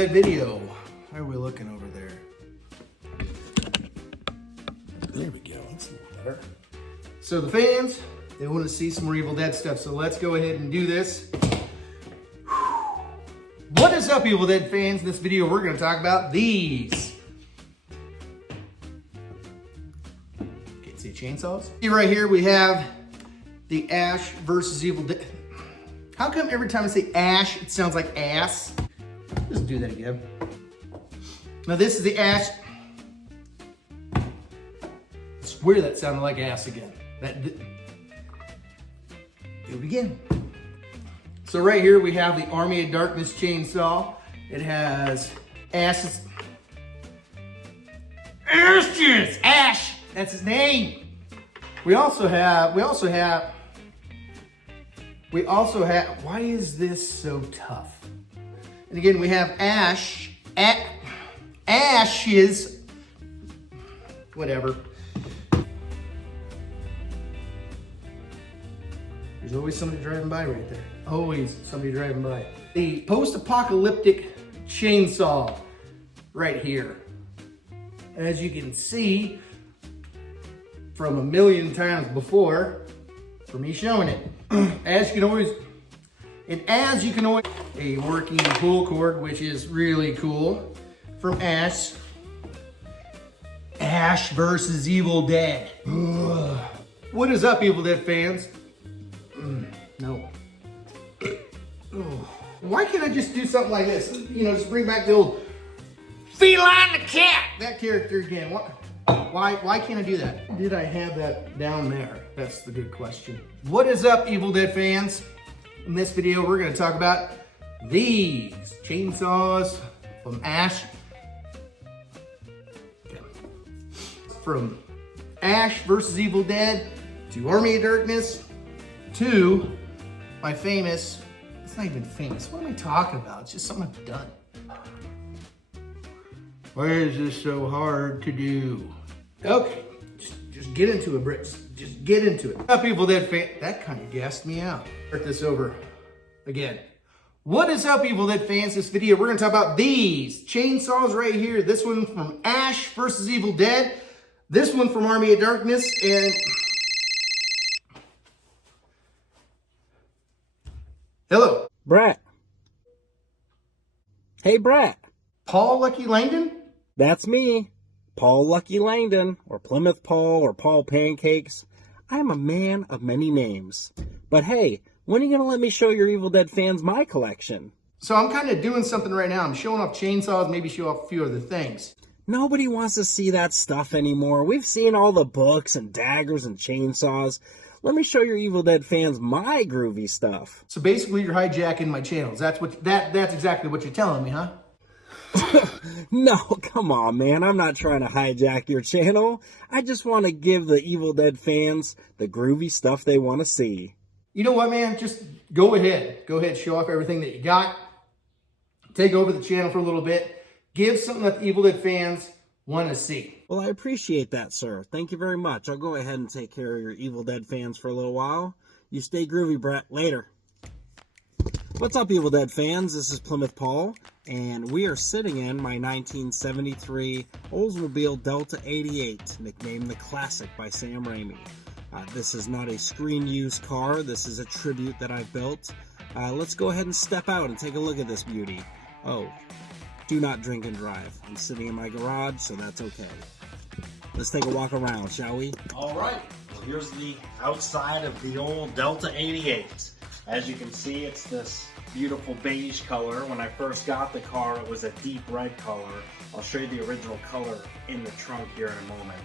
Dead video. How are we looking over there? There we go, that's a little better. So the fans, they want to see some more Evil Dead stuff, so let's go ahead and do this. What is up, Evil Dead fans? In this video, we're going to talk about these. Can't see chainsaws. Right here, we have the Ash versus Evil Dead. How come every time I say Ash, it sounds like ass? Let's do that again. Now this is the Ash. I swear that sounded like ass again. Do it again. So right here we have the Army of Darkness chainsaw. It has ashes. Ash. That's his name. We also have, why is this so tough? And again, we have ashes, whatever. There's always somebody driving by right there. Always somebody driving by. The post-apocalyptic chainsaw right here. As you can see from a million times before, for me showing it. As you can always, a working pull cord, which is really cool, from Ash. Ash versus Evil Dead. Ugh. What is up, Evil Dead fans? No. Why can't I just do something like this? You know, just bring back the old Feline the Cat, that character again. Why can't I do that? Did I have that down there? That's the good question. What is up, Evil Dead fans? In this video, we're going to talk about these chainsaws from Ash. From Ash versus Evil Dead to Army of Darkness to my famous, it's not even famous, what am I talking about? It's just something I've done. Why is this so hard to do? Okay, just get into it, Britt. Just get into it. What up, Evil Dead fan? That kind of gassed me out. Start this over again. What is up, Evil Dead fans? This video, we're gonna talk about these chainsaws right here. This one from Ash versus Evil Dead. This one from Army of Darkness, and hello. Brett. Hey, Brett. Paul Lucky Langdon? That's me. Paul Lucky Langdon, or Plymouth Paul, or Paul Pancakes. I'm a man of many names. But hey, when are you going to let me show your Evil Dead fans my collection? So I'm kind of doing something right now. I'm showing off chainsaws, maybe show off a few other things. Nobody wants to see that stuff anymore. We've seen all the books and daggers and chainsaws. Let me show your Evil Dead fans my groovy stuff. So basically you're hijacking my channels. That's exactly what you're telling me, huh? No, come on, man. I'm not trying to hijack your channel. I just want to give the Evil Dead fans the groovy stuff they want to see. You know what, man? Just go ahead. Go ahead, show off everything that you got. Take over the channel for a little bit. Give something that the Evil Dead fans want to see. Well, I appreciate that, sir. Thank you very much. I'll go ahead and take care of your Evil Dead fans for a little while. You stay groovy, Brett. Later. What's up, Evil Dead fans? This is Plymouth Paul, and we are sitting in my 1973 Oldsmobile Delta 88, nicknamed the Classic by Sam Raimi. This is not a screen-used car. This is a tribute that I built. Let's go ahead and step out and take a look at this beauty. Oh, do not drink and drive. I'm sitting in my garage, so that's okay. Let's take a walk around, shall we? All right, well, here's the outside of the old Delta 88. As you can see, it's this beautiful beige color. When I first got the car, it was a deep red color. I'll show you the original color in the trunk here in a moment.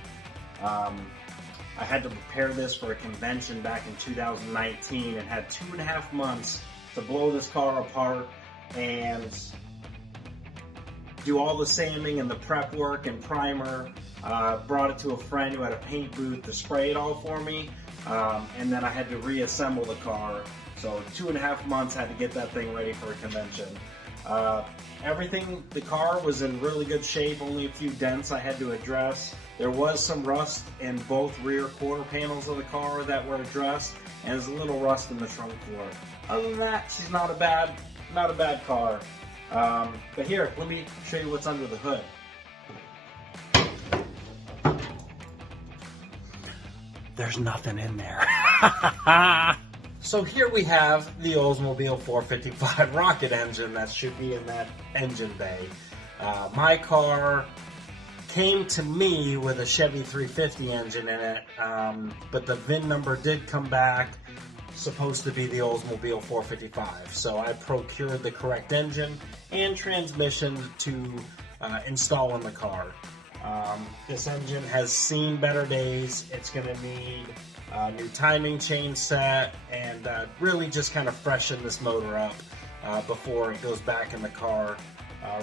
I had to prepare this for a convention back in 2019 and had 2.5 months to blow this car apart and do all the sanding and the prep work and primer. Brought it to a friend who had a paint booth to spray it all for me, and then I had to reassemble the car. So 2.5 months, had to get that thing ready for a convention. Everything, the car was in really good shape, only a few dents I had to address. There was some rust in both rear quarter panels of the car that were addressed, and there's a little rust in the trunk floor. Other than that, she's not a bad car. But here, let me show you what's under the hood. There's nothing in there. So here we have the Oldsmobile 455 rocket engine that should be in that engine bay. My car came to me with a Chevy 350 engine in it, but the VIN number did come back supposed to be the Oldsmobile 455. So I procured the correct engine and transmission to install in the car. This engine has seen better days. It's going to need a new timing chain set and really just kind of freshen this motor up before it goes back in the car.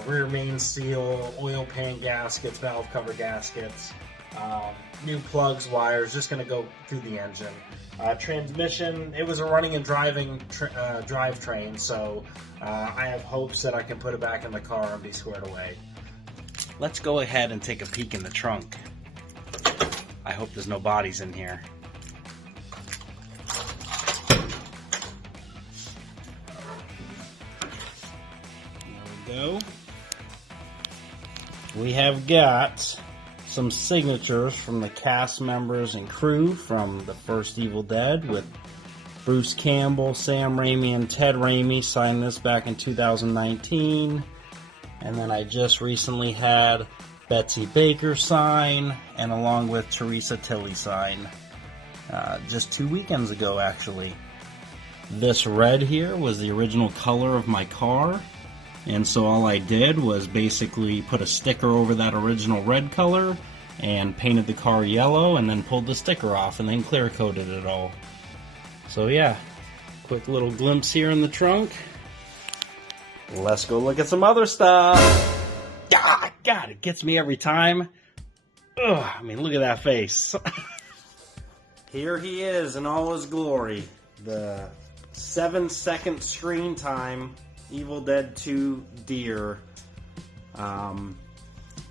Rear main seal, oil pan gaskets, valve cover gaskets, new plugs, wires, just going to go through the engine. Transmission, it was a running and driving drivetrain, so I have hopes that I can put it back in the car and be squared away. Let's go ahead and take a peek in the trunk. I hope there's no bodies in here. There we go. We have got some signatures from the cast members and crew from the first Evil Dead, with Bruce Campbell, Sam Raimi, and Ted Raimi signed this back in 2019. And then I just recently had Betsy Baker sign, and along with Teresa Tilley sign, just 2 weekends ago actually. This red here was the original color of my car, and so all I did was basically put a sticker over that original red color and painted the car yellow, and then pulled the sticker off and then clear coated it all. So yeah, quick little glimpse here in the trunk. Let's go look at some other stuff. Ah, God, it gets me every time. Ugh, I mean, look at that face. Here he is in all his glory. The 7-second screen time Evil Dead 2 deer.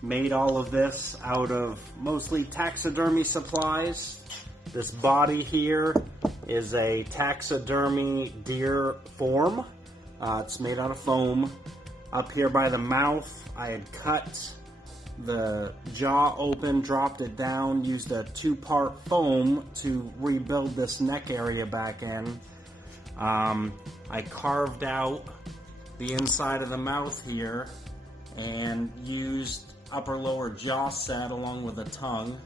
Made all of this out of mostly taxidermy supplies. This body here is a taxidermy deer form. It's made out of foam. Up here by the mouth, I had cut the jaw open, dropped it down, used a 2-part foam to rebuild this neck area back in. I carved out the inside of the mouth here and used upper-lower jaw set along with the tongue,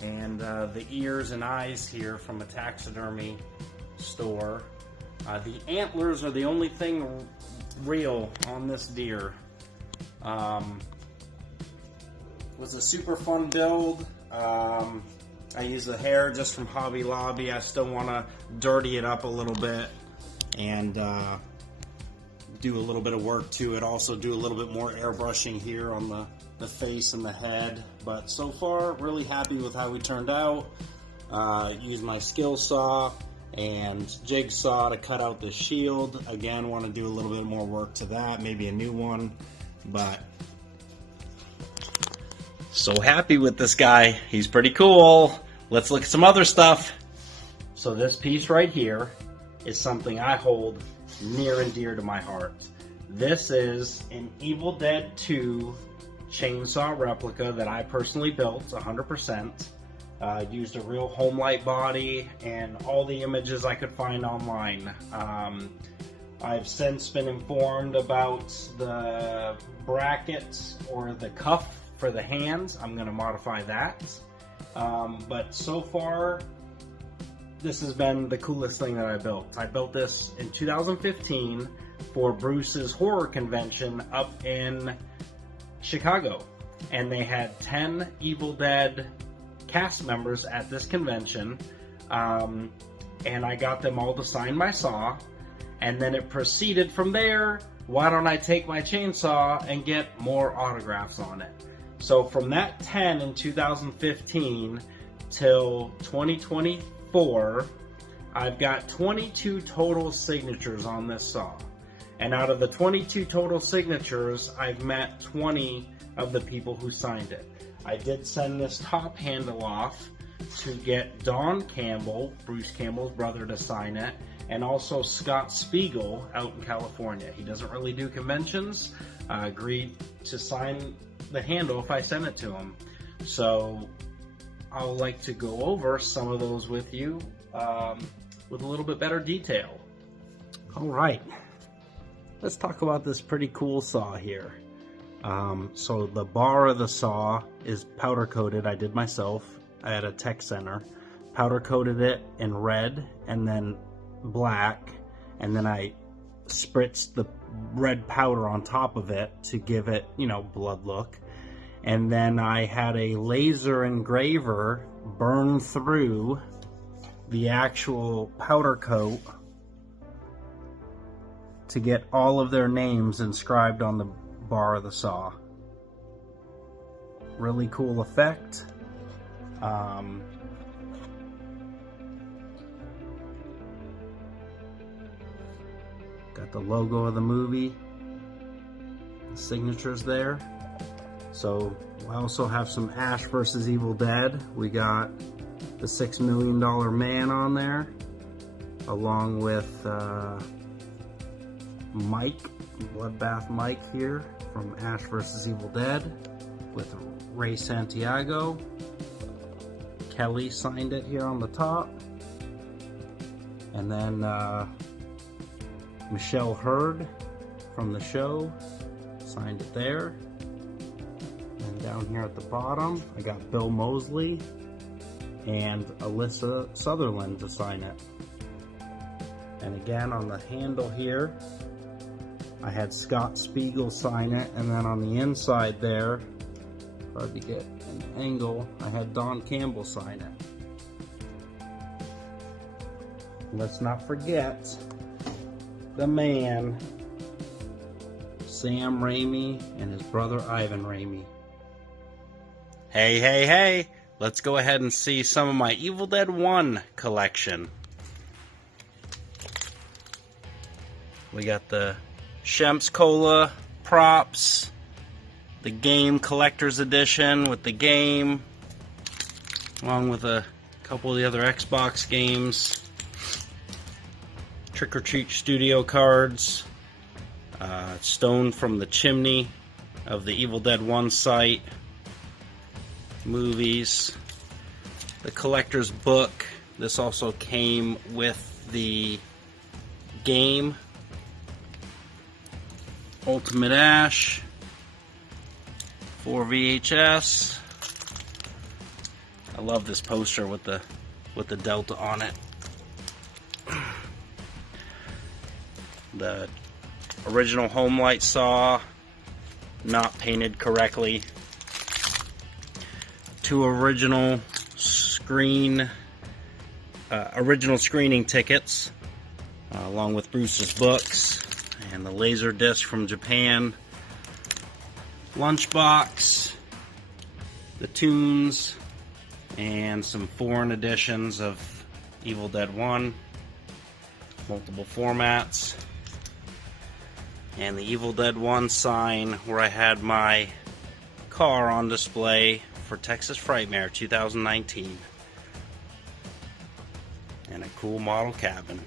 and the ears and eyes here from a taxidermy store. The antlers are the only thing real on this deer. Was a super fun build. I used the hair just from Hobby Lobby. I still want to dirty it up a little bit and do a little bit of work to it. Also do a little bit more airbrushing here on the face and the head. But so far, really happy with how we turned out. Used my skill saw and jigsaw to cut out the shield. Again, want to do a little bit more work to that, maybe a new one, but so happy with this guy. He's pretty cool. Let's look at some other stuff. So this piece right here is something I hold near and dear to my heart. This is an Evil Dead 2 chainsaw replica that I personally built 100%. Used a real home light body and all the images I could find online. I've since been informed about the brackets or the cuff for the hands. I'm going to modify that. But so far, this has been the coolest thing that I built. I built this in 2015 for Bruce's horror convention up in Chicago. And they had 10 Evil Dead cast members at this convention, and I got them all to sign my saw, and then it proceeded from there. Why don't I take my chainsaw and get more autographs on it? So from that 10 in 2015 till 2024, I've got 22 total signatures on this saw, and out of the 22 total signatures, I've met 20 of the people who signed it. I did send this top handle off to get Don Campbell, Bruce Campbell's brother, to sign it, and also Scott Spiegel out in California. He doesn't really do conventions. Agreed to sign the handle if I send it to him. So I'll like to go over some of those with you with a little bit better detail. All right, let's talk about this pretty cool saw here. So the bar of the saw is powder coated. I did myself at a tech center. Powder coated it in red and then black, and then I spritzed the red powder on top of it to give it, you know, blood look. And then I had a laser engraver burn through the actual powder coat to get all of their names inscribed on the bar of the saw. Really cool effect. Got the logo of the movie, the signatures there. So I also have some Ash vs. Evil Dead. We got the $6 Million Man on there, along with Mike, Bloodbath Mike here from Ash vs. Evil Dead, with Ray Santiago. Kelly signed it here on the top. And then Michelle Hurd from the show signed it there. And down here at the bottom, I got Bill Moseley and Alyssa Sutherland to sign it. And again, on the handle here, I had Scott Spiegel sign it, and then on the inside there, hard to get an angle, I had Don Campbell sign it. Let's not forget the man, Sam Raimi, and his brother Ivan Raimi. Hey, hey, hey! Let's go ahead and see some of my Evil Dead 1 collection. We got the Shemp's Cola props, the game collector's edition with the game, along with a couple of the other Xbox games, Trick or Treat Studio cards, Stone from the Chimney of the Evil Dead 1 site, movies, the collector's book. This also came with the game, Ultimate Ash, 4 VHS. I love this poster with the Delta on it. The original home light saw, not painted correctly. 2 original screening tickets, along with Bruce's books, and the laser disc from Japan, lunchbox, the tunes, and some foreign editions of Evil Dead 1, multiple formats, and the Evil Dead 1 sign where I had my car on display for Texas Frightmare 2019, and a cool model cabin.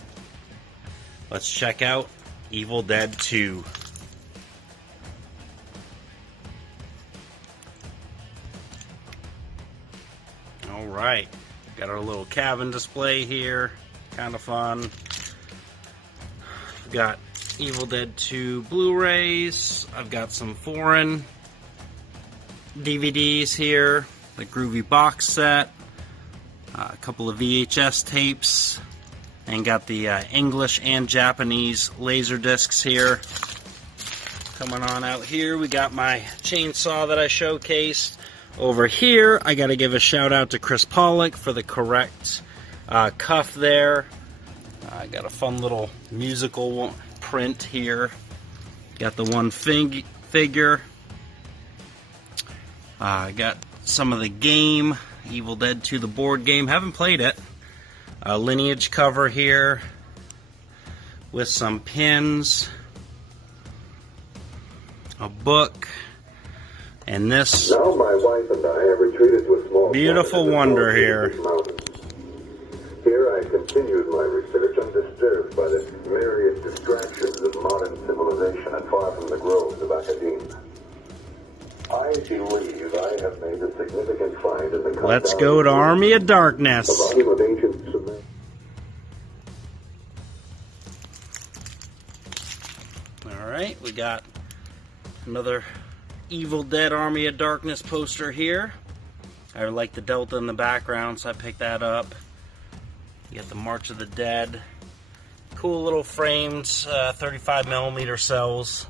Let's check out Evil Dead 2. Alright, got our little cabin display here, kind of fun. We've got Evil Dead 2 Blu-rays. I've got some foreign DVDs here, the Groovy box set, a couple of VHS tapes, and got the English and Japanese laser discs here. Coming on out here, we got my chainsaw that I showcased. Over here, I got to give a shout out to Chris Pollock for the correct cuff there. I got a fun little musical print here. Got the one figure. I got some of the game, Evil Dead 2, the board game. Haven't played it. A lineage cover here with some pins, a book, and this. Now my wife and I have retreated to a small beautiful wonder here. Here I continued my research undisturbed by the myriad distractions of modern civilization and far from the groves of academia. I believe I have made a significant find in the Let's go to Army of Darkness. volume of ancient Sumerian. Alright, we got another Evil Dead Army of Darkness poster here. I like the Delta in the background, so I picked that up. You got the March of the Dead. Cool little framed 35mm cells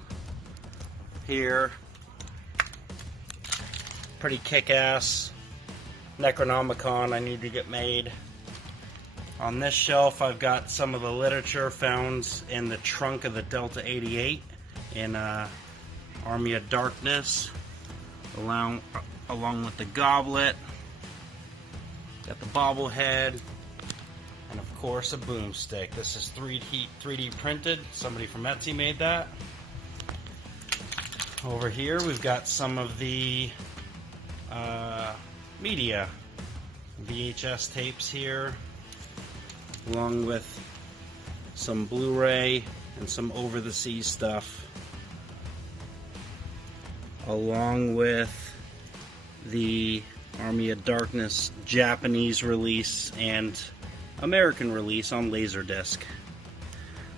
here. Pretty kick-ass Necronomicon I need to get made. On this shelf I've got some of the literature found in the trunk of the Delta 88 in Army of Darkness, along with the goblet. Got the bobblehead, and of course a boomstick. This is 3D printed. Somebody from Etsy made that. Over here we've got some of the media VHS tapes here, along with some Blu-ray and some over-the-sea stuff, along with the Army of Darkness Japanese release and American release on Laserdisc.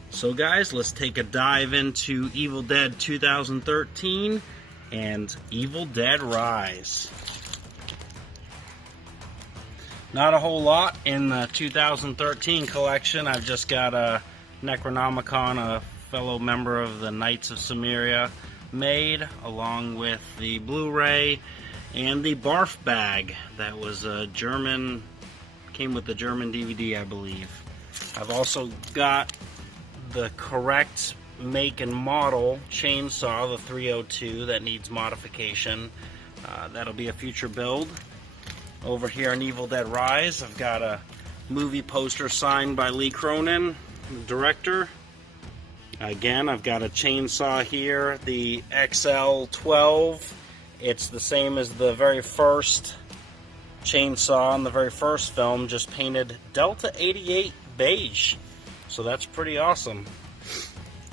So guys, let's take a dive into Evil Dead 2013 and Evil Dead Rise. Not a whole lot in the 2013 collection. I've just got a Necronomicon, a fellow member of the Knights of Cimmeria, made, along with the Blu-ray and the Barf bag that was a German, came with the German DVD, I believe. I've also got the correct make and model chainsaw, the 302, that needs modification. That'll be a future build. Over here on Evil Dead Rise, I've got a movie poster signed by Lee Cronin, the director. Again, I've got a chainsaw here, the XL12. It's the same as the very first chainsaw in the very first film, just painted Delta 88 beige. So that's pretty awesome.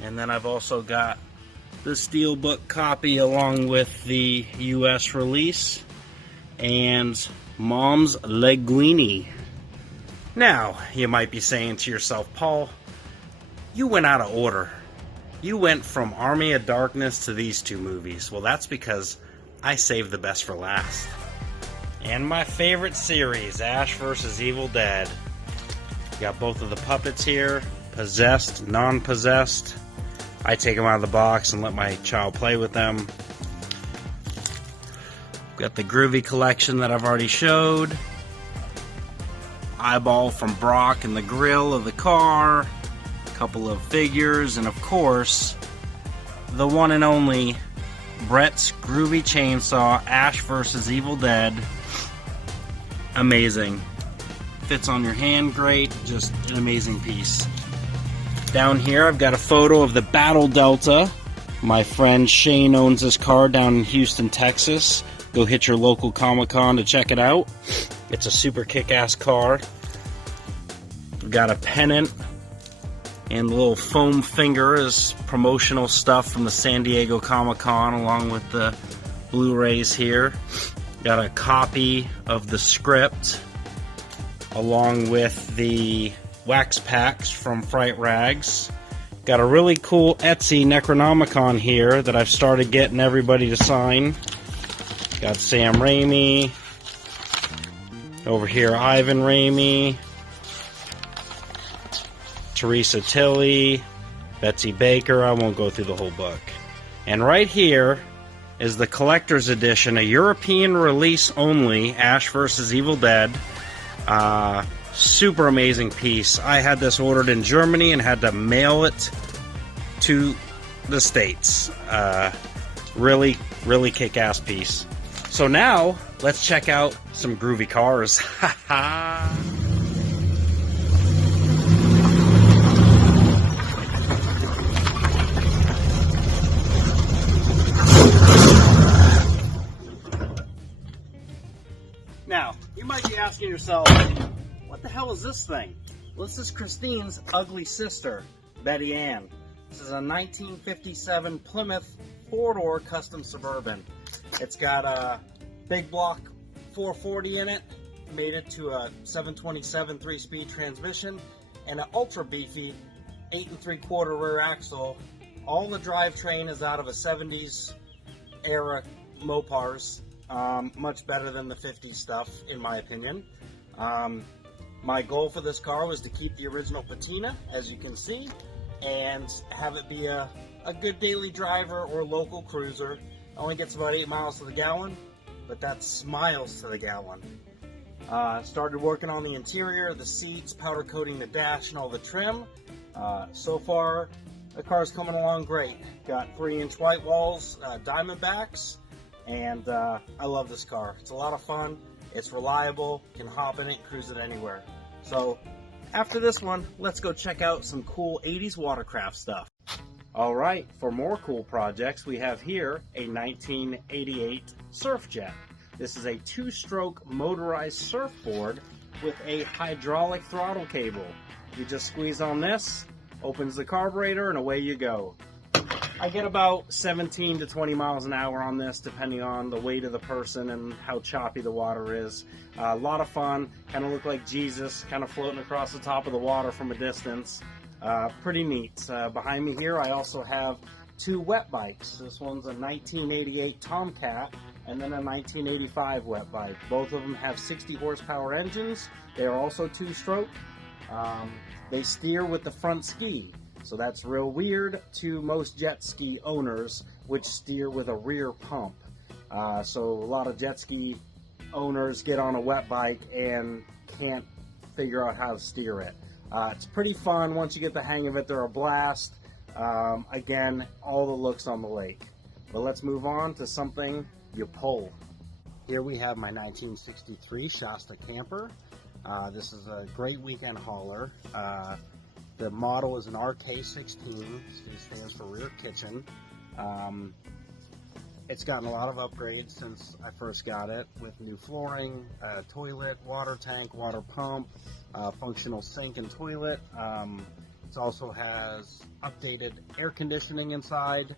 And then I've also got the steelbook copy along with the US release and Mom's Linguini. Now, you might be saying to yourself, Paul, you went out of order. You went from Army of Darkness to these two movies. Well, that's because I saved the best for last. And my favorite series, Ash vs. Evil Dead. You got both of the puppets here, possessed, non-possessed. I take them out of the box and let my child play with them. Got the Groovy collection that I've already showed. Eyeball from Brock and the grill of the car. A couple of figures, and of course, the one and only Brett's Groovy Chainsaw, Ash vs. Evil Dead. Amazing. Fits on your hand great, just an amazing piece. Down here I've got a photo of the Battle Delta. My friend Shane owns this car down in Houston, Texas. Go hit your local Comic-Con to check it out. It's a super kick-ass car. We've got a pennant and a little foam finger as promotional stuff from the San Diego Comic-Con, along with the Blu-rays here. Got a copy of the script along with the wax packs from Fright Rags. Got a really cool Etsy Necronomicon here that I've started getting everybody to sign. Got Sam Raimi. Over here, Ivan Raimi. Teresa Tilley. Betsy Baker. I won't go through the whole book. And right here is the collector's edition, a European release only, Ash vs. Evil Dead. Super amazing piece. I had this ordered in Germany and had to mail it to the States. Really, really kick-ass piece. So now, let's check out some groovy cars. Now, asking yourself, what the hell is this thing? Well, this is Christine's ugly sister, Betty Ann. This is a 1957 Plymouth 4-door custom Suburban. It's got a big block 440 in it, made it to a 727 3-speed transmission, and an ultra beefy 8 3/4 rear axle. All the drivetrain is out of a 70s era Mopars, much better than the 50s stuff in my opinion. My goal for this car was to keep the original patina, as you can see, and have it be a good daily driver or local cruiser. Only gets about 8 miles to the gallon, but that's miles to the gallon. Started working on the interior, the seats, powder coating the dash and all the trim. So far, the car's coming along great. Got 3-inch white walls, Diamondbacks, and I love this car. It's a lot of fun. It's reliable. Can hop in it, cruise it anywhere. So after this one, let's go check out some cool 80s Watercraft stuff. All right, for more cool projects, we have here a 1988 Surfjet. This is a 2-stroke motorized surfboard with a hydraulic throttle cable. You just squeeze on this, opens the carburetor, and away you go. I get about 17 to 20 miles an hour on this, depending on the weight of the person and how choppy the water is. A lot of fun, kind of look like Jesus, kind of floating across the top of the water from a distance. Pretty neat. Behind me here, I also have 2 wet bikes. This one's a 1988 Tomcat, and then a 1985 wet bike. Both of them have 60 horsepower engines. They are also 2-stroke. They steer with the front ski, so that's real weird to most jet ski owners, which steer with a rear pump. So a lot of jet ski owners get on a wet bike and can't figure out how to steer it. It's pretty fun once you get the hang of it. They're a blast. Again, all the looks on the lake. But let's move on to something you pull. Here we have my 1963 Shasta camper. This is a great weekend hauler. The model is an RK16, it stands for rear kitchen. It's gotten a lot of upgrades since I first got it, with new flooring, toilet, water tank, water pump, functional sink and toilet. It also has updated air conditioning inside,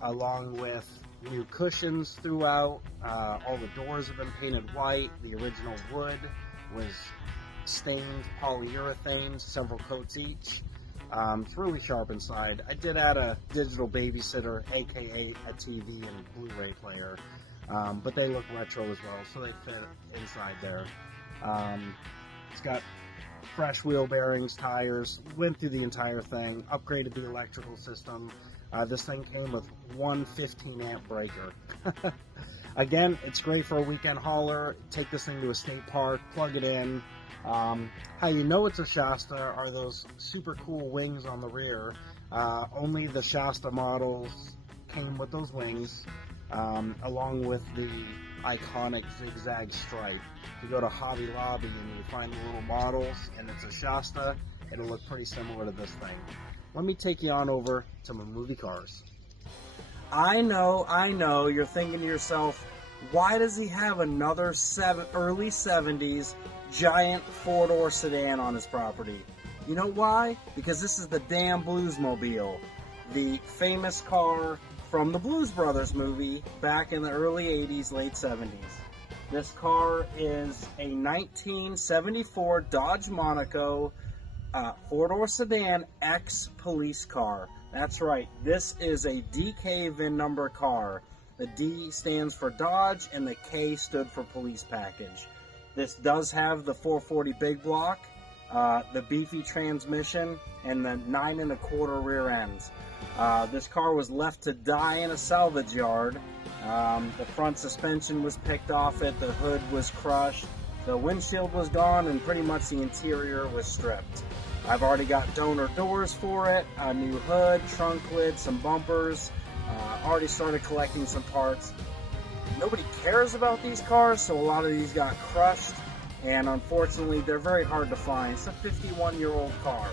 along with new cushions throughout. All the doors have been painted white. The original wood was stained polyurethane, several coats each. It's really sharp inside. I did add a digital babysitter, aka a TV and Blu-ray player, but they look retro as well, so they fit inside there. It's got fresh wheel bearings, tires, went through the entire thing, upgraded the electrical system. This thing came with one 15-amp breaker. Again, it's great for a weekend hauler. Take this thing to a state park, plug it in. How you know it's a Shasta are those super cool wings on the rear. Only the Shasta models came with those wings, along with the iconic zigzag stripe. If you go to Hobby Lobby and you find the little models and it's a Shasta, it'll look pretty similar to this thing. Let me take you on over to my movie cars. I know, you're thinking to yourself, why does he have another early 70s giant 4-door sedan on his property? You know why? Because this is the damn Bluesmobile, the famous car from the Blues Brothers movie back in the early 80s, late 70s. This car is a 1974 Dodge Monaco 4-door sedan ex-police car. That's right, this is a DK VIN number car. The D stands for Dodge and the K stood for police package. This does have the 440 big block, the beefy transmission, and the 9 1/4 rear ends. This car was left to die in a salvage yard. The front suspension was picked off it, the hood was crushed, the windshield was gone, and pretty much the interior was stripped. I've already got donor doors for it, a new hood, trunk lid, some bumpers. Already started collecting some parts. Nobody cares about these cars, so a lot of these got crushed, and unfortunately they're very hard to find. It's a 51-year-old car,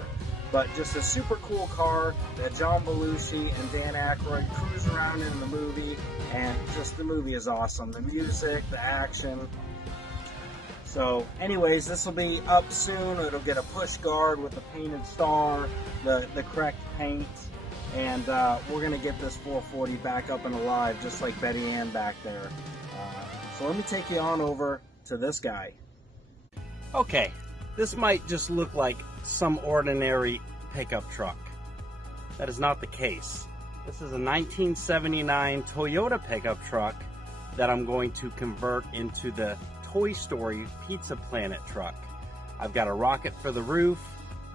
but just a super cool car that John Belushi and Dan Aykroyd cruise around in the movie, and just the movie is awesome. The music, the action. So anyways, this will be up soon. It'll get a push guard with the painted star, the correct paint, and we're gonna get this 440 back up and alive, just like Betty Ann back there. So let me take you on over to this guy. Okay, this might just look like some ordinary pickup truck. That is not the case. This is a 1979 Toyota pickup truck that I'm going to convert into the Toy Story Pizza Planet truck. I've got a rocket for the roof.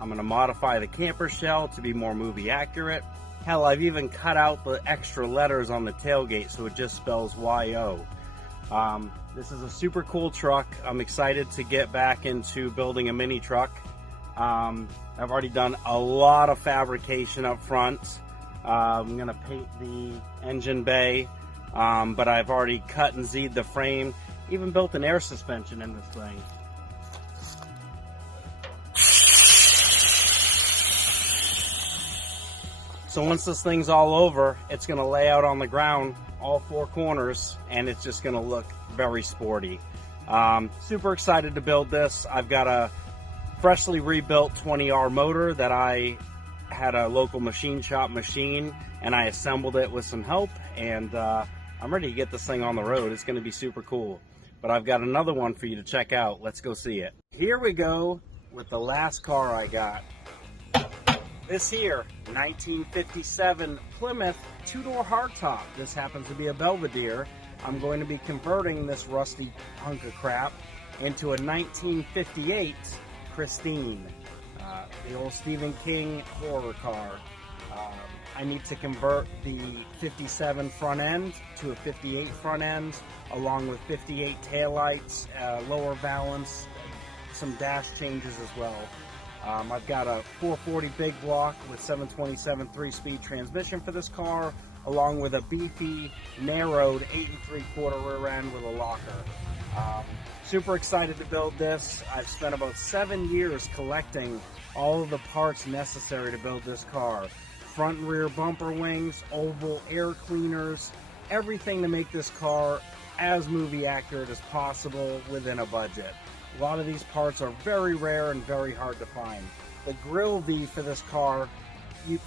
I'm going to modify the camper shell to be more movie accurate. Hell, I've even cut out the extra letters on the tailgate so it just spells YO. This is a super cool truck. I'm excited to get back into building a mini truck. I've already done a lot of fabrication up front. I'm going to paint the engine bay, but I've already cut and Z'd the frame. Even built an air suspension in this thing. So once this thing's all over, it's going to lay out on the ground, all four corners, and it's just going to look very sporty. Super excited to build this. I've got a freshly rebuilt 20R motor that I had a local machine shop machine, and I assembled it with some help, and I'm ready to get this thing on the road. It's going to be super cool. But I've got another one for you to check out. Let's go see it. Here we go with the last car I got. This here, 1957 Plymouth two-door hardtop. This happens to be a Belvedere. I'm going to be converting this rusty hunk of crap into a 1958 Christine, the old Stephen King horror car. I need to convert the 57 front end to a 58 front end, along with 58 taillights, lower valance, some dash changes as well. I've got a 440 big block with 727 3-speed transmission for this car, along with a beefy, narrowed 8 3/4 rear end with a locker. Super excited to build this. I've spent about 7 years collecting all of the parts necessary to build this car. Front and rear bumper wings, oval air cleaners, everything to make this car as movie accurate as possible within a budget. A lot of these parts are very rare and very hard to find. The grill V for this car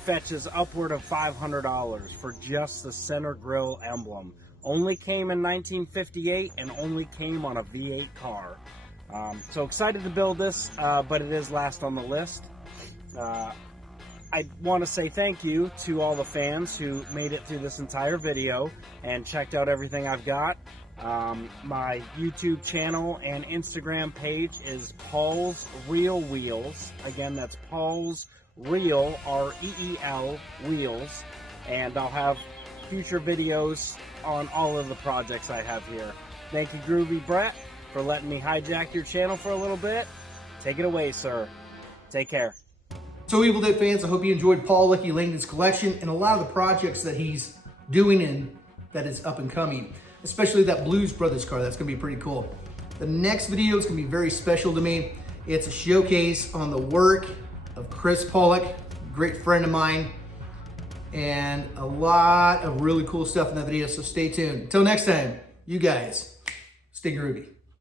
fetches upward of $500 for just the center grill emblem. Only came in 1958 and only came on a V8 car. So excited to build this, but it is last on the list. I want to say thank you to all the fans who made it through this entire video and checked out everything I've got. My YouTube channel and Instagram page is Paul's Real Wheels. Again, that's Paul's Real, R-E-E-L, Wheels. And I'll have future videos on all of the projects I have here. Thank you, Groovy Brett, for letting me hijack your channel for a little bit. Take it away, sir. Take care. So Evil Dead fans, I hope you enjoyed Paul Lucky Langdon's collection and a lot of the projects that he's doing and that is up and coming, especially that Blues Brothers car. That's gonna be pretty cool. The next video is gonna be very special to me. It's a showcase on the work of Chris Pollock, great friend of mine, and a lot of really cool stuff in that video, so stay tuned. Until next time, you guys, stay groovy.